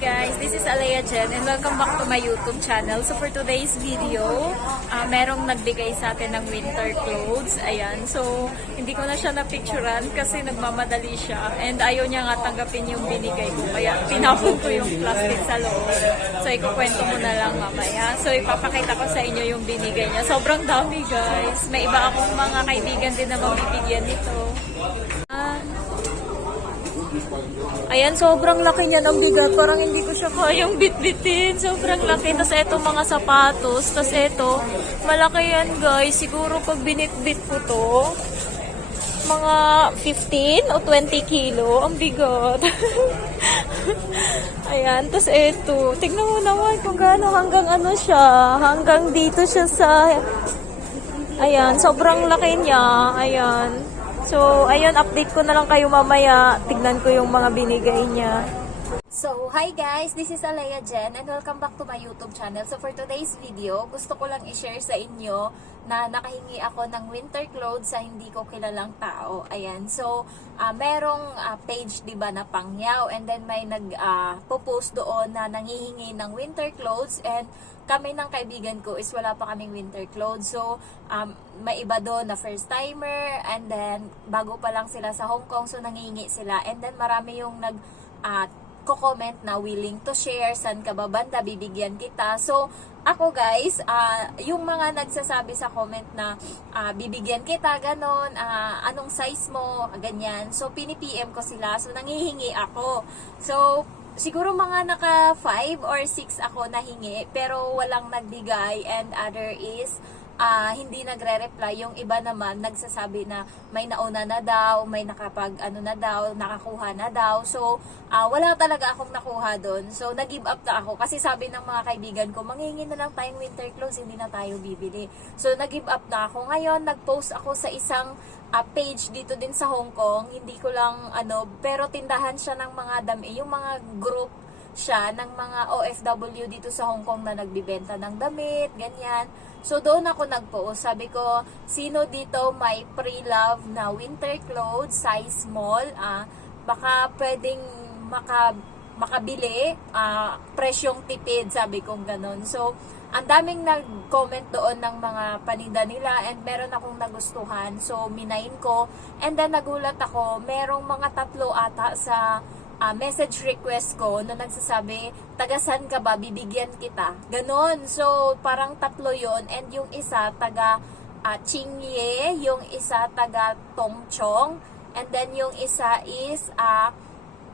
guys, this is Alea Jen and welcome back to my YouTube channel. So for today's video, merong nagbigay sa atin ng winter clothes. Ayan, so hindi ko na siya napicturan kasi nagmamadali siya and ayaw niya nga tanggapin yung binigay ko. Kaya tinapon ko yung plastic sa loob. So ikukwento mo na lang mamaya. So ipapakita ko sa inyo yung binigay niya. Sobrang dami guys. May iba akong mga kaibigan din na mabibigyan nito. Ayan, sobrang laki niya ng bigat. Parang hindi ko siya kayang bitbitin. Sobrang laki. Tapos eto mga sapatos. Tapos eto, malaki yan guys. Siguro pag binitbit ko to, mga 15 o 20 kilo. Ang bigat. Ayan, tapos eto. Tignan mo naman kung gaano hanggang ano siya. Hanggang dito siya sa... Ayan, sobrang laki niya. Ayan. So, ayun, update ko na lang kayo mamaya. Tignan ko yung mga binigay niya. So, hi guys! This is Alea Jen and welcome back to my YouTube channel. So, for today's video, gusto ko lang i-share sa inyo na nakahingi ako ng winter clothes sa hindi ko kilalang tao. Ayan. So, merong page, diba, na Pangyaw and then may nag-post doon na nangihingi ng winter clothes and kami ng kaibigan ko is wala pa kaming winter clothes. So, may iba doon na first timer and then bago pa lang sila sa Hong Kong so nangihingi sila. And then marami yung comment na willing to share, saan ka ba banda, bibigyan kita. So, ako guys, yung mga nagsasabi sa comment na bibigyan kita, ganon, anong size mo, ganyan. So, pini-PM ko sila. So, nangihingi ako. So, siguro mga naka 5 or 6 ako nahingi, pero walang nagbigay and other is hindi nagre-reply. Yung iba naman nagsasabi na may nauna na daw, may nakapag na daw, nakakuha na daw. So, wala talaga akong nakuha doon. So, nag-give up na ako kasi sabi ng mga kaibigan ko, manghingi na lang tayong winter clothes, hindi na tayo bibili. So, nag-give up na ako. Ngayon, nag-post ako sa isang page dito din sa Hong Kong. Hindi ko lang pero tindahan siya ng mga dami, yung mga group siya ng mga OFW dito sa Hong Kong na nagbibenta ng damit, ganyan. So, doon ako nag-post. Sabi ko, sino dito may pre-love na winter clothes, size small, baka pwedeng makabili, presyong tipid, sabi kong ganun. So, ang daming nag-comment doon ng mga paninda nila and meron akong nagustuhan. So, minain ko. And then, nagulat ako, merong mga 3 ata sa message request ko na nagsasabi, tagasan ka ba, bibigyan kita. Ganon. So, parang 3 yon and yung isa taga Qingye, yung isa taga Tongchong, and then yung isa is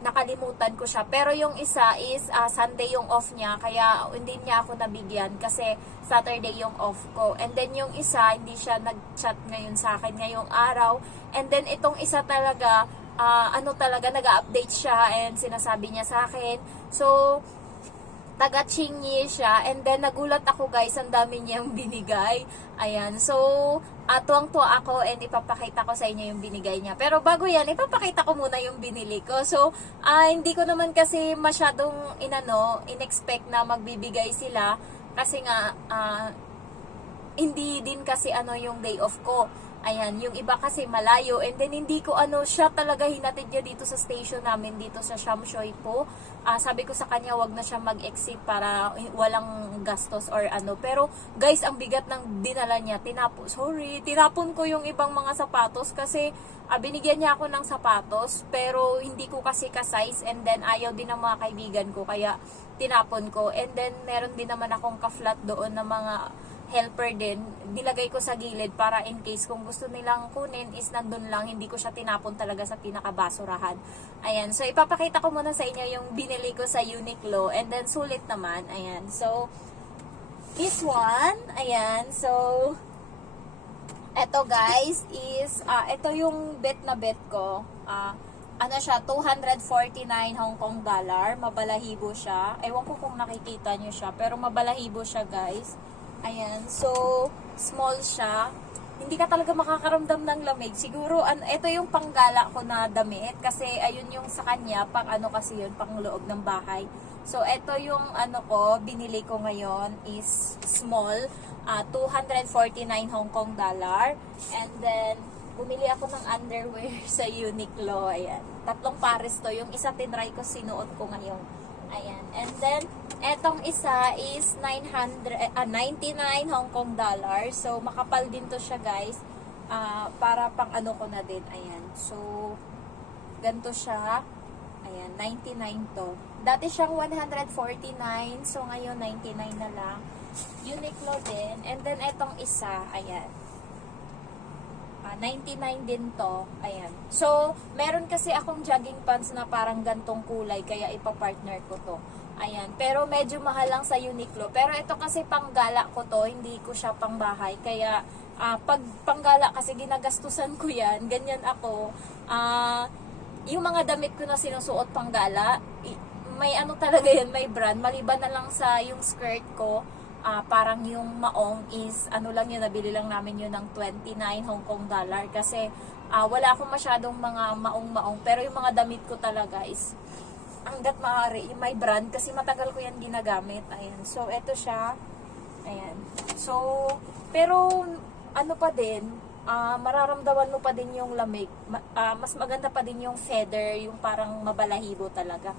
nakalimutan ko siya. Pero yung isa is Sunday yung off niya, kaya hindi niya ako nabigyan kasi Saturday yung off ko. And then yung isa, hindi siya nag-chat ngayon sa akin ngayong araw. And then itong isa talaga, talaga, nag-update siya and sinasabi niya sa akin. So, taga-Qingye siya. And then, nagulat ako guys, ang dami niyang binigay. Ayan. So, tuwang-tuwa ako and ipapakita ko sa inyo yung binigay niya. Pero bago yan, ipapakita ko muna yung binili ko. So, hindi ko naman kasi masyadong in-expect na magbibigay sila. Kasi nga, hindi din kasi yung day off ko. Ayan, yung iba kasi malayo and then hindi ko siya talaga hinatid niya dito sa station namin dito sa Shamshoy po. Sabi ko sa kanya wag na siya mag-exit para walang gastos or pero guys, ang bigat ng dinala niya. Tinapon ko yung ibang mga sapatos kasi binigyan niya ako ng sapatos pero hindi ko kasi ka-size and then ayaw din ng mga kaibigan ko kaya tinapon ko. And then meron din naman akong ka-flat doon na mga helper din, nilagay ko sa gilid para in case kung gusto nilang kunin is nandun lang, hindi ko siya tinapon talaga sa pinakabasurahan. Ayan, so ipapakita ko muna sa inyo yung binili ko sa Uniqlo and then sulit naman. Ayan, so this one, ayan, so eto guys is, eto yung bet na bet ko. Siya, 249 Hong Kong dollar, mabalahibo siya. Ewan ko kung nakikita nyo siya, pero mabalahibo siya guys. Ayan, so, small siya. Hindi ka talaga makakaramdam ng lamig. Siguro, ito yung panggala ko na damit. Kasi, ayun yung sa kanya, pang kasi yun, pang loob ng bahay. So, ito yung binili ko ngayon is small. 249 Hong Kong dollar. And then, bumili ako ng underwear sa Uniqlo. Ayan. 3 pares to. Yung isa tinry ko, sinuot ko ngayon. Ayan. then, etong isa is 99 Hong Kong dollars. So, makapal din to siya, guys. Para pang ano ko na din. Ayan. So, ganito siya. Ayan, 99 to. Dati siyang 149. So, ngayon 99 na lang. Uniqlo din. And then, etong isa. Ayan. 99 din to. Ayan. So, meron kasi akong jogging pants na parang gantong kulay. Kaya ipapartner ko to. Ayan. Pero medyo mahal lang sa Uniqlo. Pero ito kasi panggala ko to. Hindi ko siya pang bahay. Kaya, pag panggala kasi ginagastusan ko yan. Ganyan ako. Yung mga damit ko na sinusuot panggala, may ano talaga yan, may brand. Maliban na lang sa yung skirt ko. Parang yung maong is, ano lang yun, nabili lang namin yun ng 29 Hong Kong dollar. Kasi, wala akong masyadong mga maong-maong. Pero yung mga damit ko talaga is, hanggat maaari, may brand. Kasi matagal ko yan ginagamit. Ayan. So, eto siya. Ayan. So, pero, ano pa din, mararamdaman mo pa din yung lamig. Mas maganda pa din yung feather, yung parang mabalahibo talaga.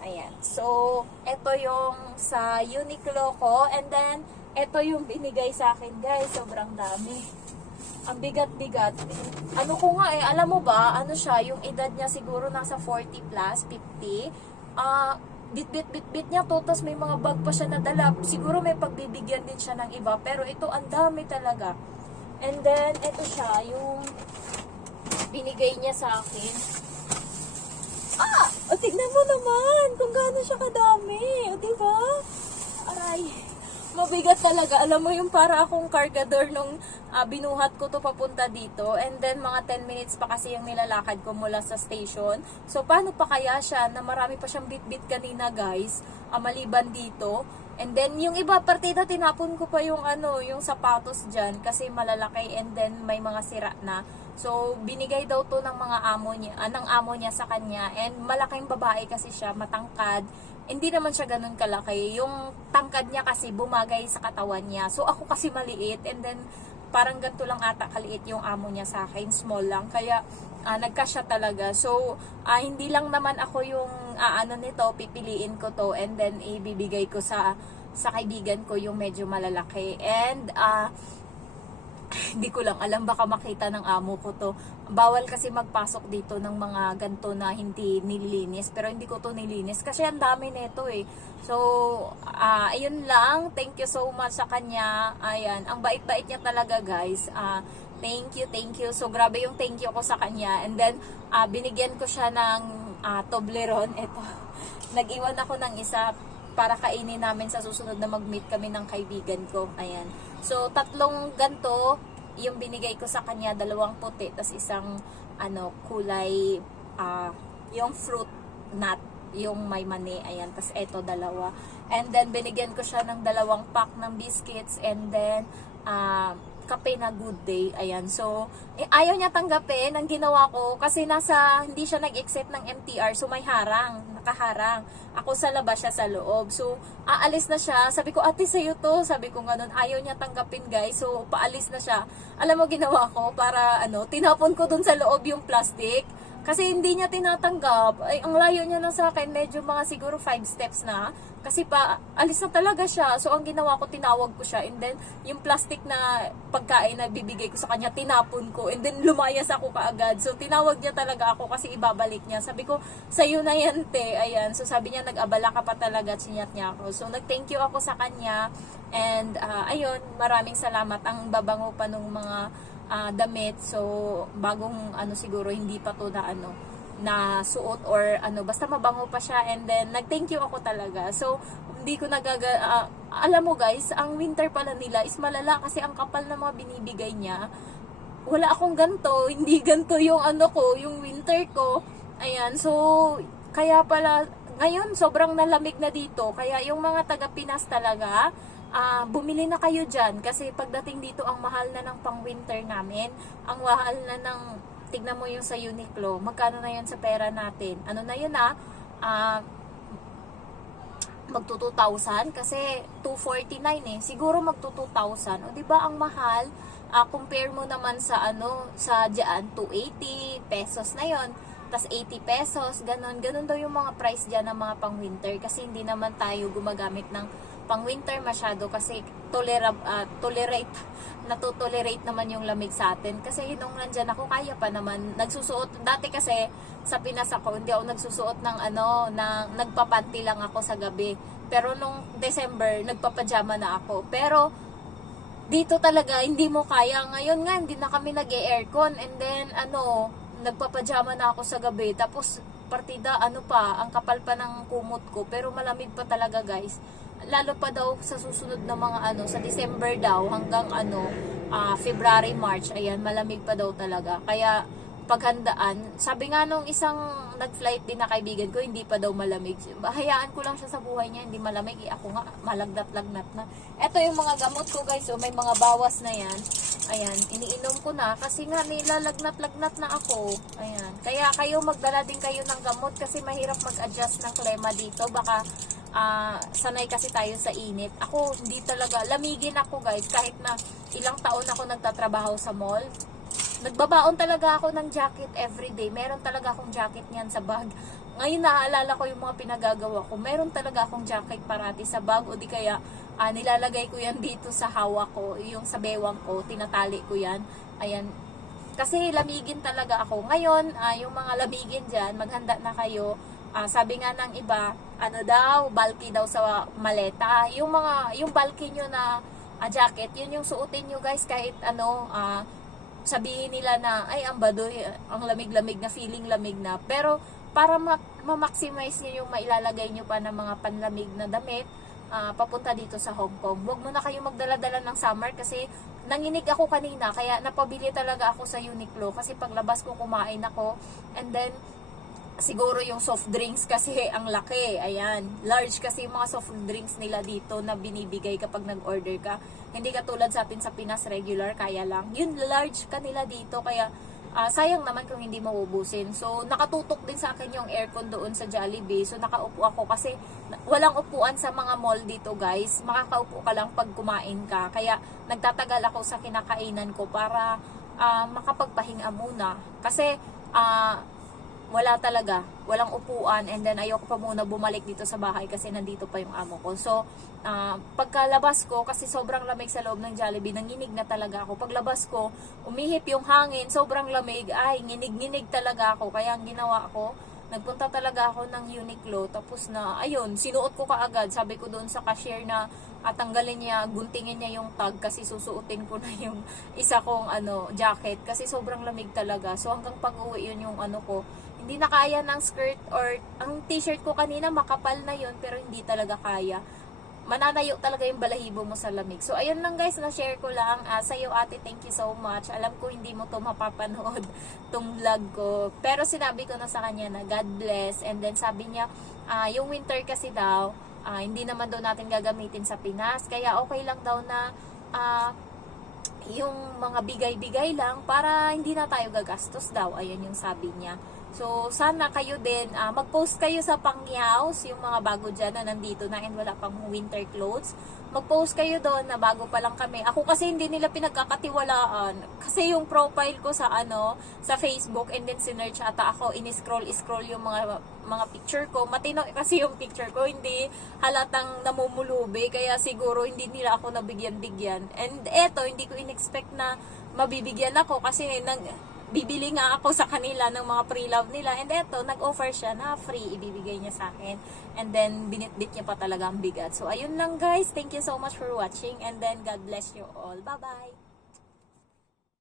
Ayan. So, ito yung sa Uniqlo ko. And then, ito yung binigay sa akin, guys. Sobrang dami. Ang bigat-bigat. Ano ko nga alam mo ba, ano siya, yung edad niya siguro nasa 40 plus, 50. Bit niya to, tapos may mga bag pa siya nadala. Siguro may pagbibigyan din siya ng iba. Pero ito, ang dami talaga. And then, ito siya, yung binigay niya sa akin. O, tignan mo naman kung gaano siya kadami. O, diba? Aray, mabigat talaga. Alam mo yung para akong cargador nung binuhat ko to papunta dito. And then, mga 10 minutes pa kasi yung nilalakad ko mula sa station. So, paano pa kaya siya na marami pa siyang bit-bit kanina, guys? Maliban dito. And then, yung iba partida, tinapon ko pa yung yung sapatos dyan kasi malalaki and then may mga sira na. So, binigay daw to ng mga amo niya, ng amo niya sa kanya. And malaking babae kasi siya, matangkad. Hindi naman siya ganun kalaki. Yung tangkad niya kasi bumagay sa katawan niya. So, ako kasi maliit. And then, parang ganito lang ata kaliit yung amo niya sa akin. Small lang. Kaya, nagkasya talaga. So, hindi lang naman ako yung nito, pipiliin ko to. And then, ibibigay ko sa kaibigan ko yung medyo malalaki. And, hindi ko lang alam, baka makita ng amo ko to. Bawal kasi magpasok dito ng mga ganto na hindi nililinis. Pero hindi ko to nilinis kasi ang dami nito eh. So, ayun lang. Thank you so much sa kanya. Ayan, ang bait-bait niya talaga, guys. Thank you. So, grabe yung thank you ko sa kanya. And then, binigyan ko siya ng Toblerone. Ito, nag-iwan ako ng isa para kainin namin sa susunod na mag-meet kami ng kaibigan ko. Ayan. So, 3 ganto yung binigay ko sa kanya, 2 puti, tas isang kulay, yung fruit nut, yung may mani. Ayan. Tas eto, 2. And then, binigyan ko siya ng 2 pack ng biscuits and then, kape na Good Day. Ayan. So, ayaw niya tanggapin ang ginawa ko kasi hindi siya nag-exit ng MTR. So, may nakaharang. Ako sa labas, siya sa loob. So, aalis na siya. Sabi ko, ate, sa'yo to. Sabi ko ganun. Ayaw niya tanggapin, guys. So, paalis na siya. Alam mo, ginawa ko para, tinapon ko dun sa loob yung plastic. Kasi hindi niya tinatanggap. Ay, ang layo niya na sa akin, medyo mga siguro 5 steps na. Kasi alis na talaga siya. So, ang ginawa ko, tinawag ko siya. And then, yung plastic na pagkain na bibigay ko sa kanya, tinapon ko. And then, lumayas ako kaagad. So, tinawag niya talaga ako kasi ibabalik niya. Sabi ko, sa'yo na yan, te. Ayan. So, sabi niya, nag-abala ka pa talaga. Sinat niya ako. So, nag-thank you ako sa kanya. And, ayun, maraming salamat. Ang babango pa nung mga damit. So, bagong siguro hindi pa to na suot or basta mabango pa siya. And then, nag-thank you ako talaga. So, hindi ko alam mo, guys, ang winter pala nila is malala kasi ang kapal na mga binibigay niya. Wala akong ganto. Hindi ganto yung yung winter ko. Ayan. So, kaya pala, ngayon, sobrang nalamig na dito. Kaya yung mga taga Pinas talaga, bumili na kayo dyan kasi pagdating dito ang mahal na ng pang-winter namin. Ang mahal na ng, tignan mo yung sa Uniqlo, magkano na yan sa pera natin? Ano na yun magto 2,000 kasi 249 eh. Siguro magto 2,000. O di ba ang mahal? Compare mo naman sa sa diyan 280 pesos na yon. tas 80 pesos, ganon daw yung mga price dyan ng mga pang winter kasi hindi naman tayo gumagamit ng pang winter masyado kasi natotolerate naman yung lamig sa atin kasi nung nandyan ako kaya pa naman nagsusuot dati kasi sa Pinas ako hindi ako nagsusuot ng nagpapanty lang ako sa gabi, pero nung December nagpapajama na ako, pero dito talaga hindi mo kaya. Ngayon nga hindi na kami nag-e-aircon and then nagpapajama na ako sa gabi, tapos partida ang kapal pa ng kumot ko pero malamig pa talaga guys. Lalo pa daw sa susunod na mga sa December daw hanggang February, March, ayan, malamig pa daw talaga. Kaya paghandaan, sabi nga nung isang nag-flight din na kaibigan ko, hindi pa daw malamig. Hayaan ko lang siya sa buhay niya, hindi malamig. Ako nga, malagnat-lagnat na. Ito yung mga gamot ko guys, may mga bawas na yan. Ayan, iniinom ko na kasi nga nilalagnat-lagnat na ako. Ayan, kaya kayo magdala din kayo ng gamot kasi mahirap mag-adjust ng klema dito. Baka sanay kasi tayo sa init. Ako, hindi talaga. Lamigin ako guys, kahit na ilang taon ako nagtatrabaho sa mall. Nagbabaon talaga ako ng jacket everyday. Meron talaga akong jacket niyan sa bag. Ngayon naaalala ko yung mga pinagagawa ko. Meron talaga akong jacket parati sa bag o di kaya nilalagay ko yan dito sa hawak ko. Yung sa bewang ko, tinatali ko yan. Ayan. Kasi lamigin talaga ako. Ngayon, yung mga lamigin dyan, maghanda na kayo. Sabi nga ng iba, bulky daw sa maleta. Yung bulky nyo na jacket, yun yung suotin nyo guys kahit sabihin nila na ay ang badoy, ang lamig-lamig na, feeling lamig na, pero para ma-maximize nyo yung mailalagay nyo pa ng mga panlamig na damit papunta dito sa Hong Kong. Huwag mo na kayo magdala-dala ng summer kasi nanginig ako kanina kaya napabili talaga ako sa Uniqlo kasi paglabas ko kumain ako and then siguro yung soft drinks kasi ang laki, ayan, large kasi yung mga soft drinks nila dito na binibigay kapag nag-order ka. Hindi katulad sa atin sa Pinas, regular, kaya lang. Yun, large kanila dito, kaya sayang naman kung hindi maubusin. So, nakatutok din sa akin yung aircon doon sa Jollibee. So, nakaupo ako kasi walang upuan sa mga mall dito, guys. Makakaupo ka lang pag kumain ka. Kaya, nagtatagal ako sa kinakainan ko para makapagpahinga muna. Kasi, wala talaga, walang upuan, and then ayoko pa muna bumalik dito sa bahay kasi nandito pa yung amo ko. So, pagkalabas ko, kasi sobrang lamig sa loob ng Jollibee, nanginig na talaga ako. Paglabas ko, umihip yung hangin, sobrang lamig, ay, nginig-nginig talaga ako. Kaya ang ginawa ko, nagpunta talaga ako ng Uniqlo, tapos ayun, sinuot ko kaagad. Sabi ko doon sa cashier na tanggalin niya, guntingin niya yung tag kasi susuotin ko na yung isa kong jacket kasi sobrang lamig talaga. So hanggang pag-uwi yun yung ko, hindi na kaya ng skirt or ang t-shirt ko kanina makapal na yun pero hindi talaga kaya. Mananayo talaga yung balahibo mo sa lamig. So, ayun lang guys, na-share ko lang. Sa'yo ate, thank you so much. Alam ko hindi mo to mapapanood, tong vlog ko. Pero sinabi ko na sa kanya na God bless. And then sabi niya, yung winter kasi daw, hindi naman daw natin gagamitin sa Pinas. Kaya okay lang daw na yung mga bigay-bigay lang para hindi na tayo gagastos daw. Ayun yung sabi niya. So, sana kayo din, mag-post kayo sa Pangyaws, yung mga bago dyan na nandito na and wala pang winter clothes. Mag-post kayo doon na bago pa lang kami. Ako kasi hindi nila pinagkakatiwalaan. Kasi yung profile ko sa sa Facebook and then sinearch ata ako, in-scroll yung mga picture ko. Matino kasi yung picture ko, hindi halatang namumulubi. Kaya siguro hindi nila ako nabigyan-bigyan. And eto, hindi ko in-expect na mabibigyan ako kasi bibili nga ako sa kanila ng mga pre-love nila. And eto, nag-offer siya na free, ibibigay niya sa akin. And then, binitbit niya pa talaga ang bigat. So, ayun lang guys. Thank you so much for watching. And then, God bless you all. Bye-bye!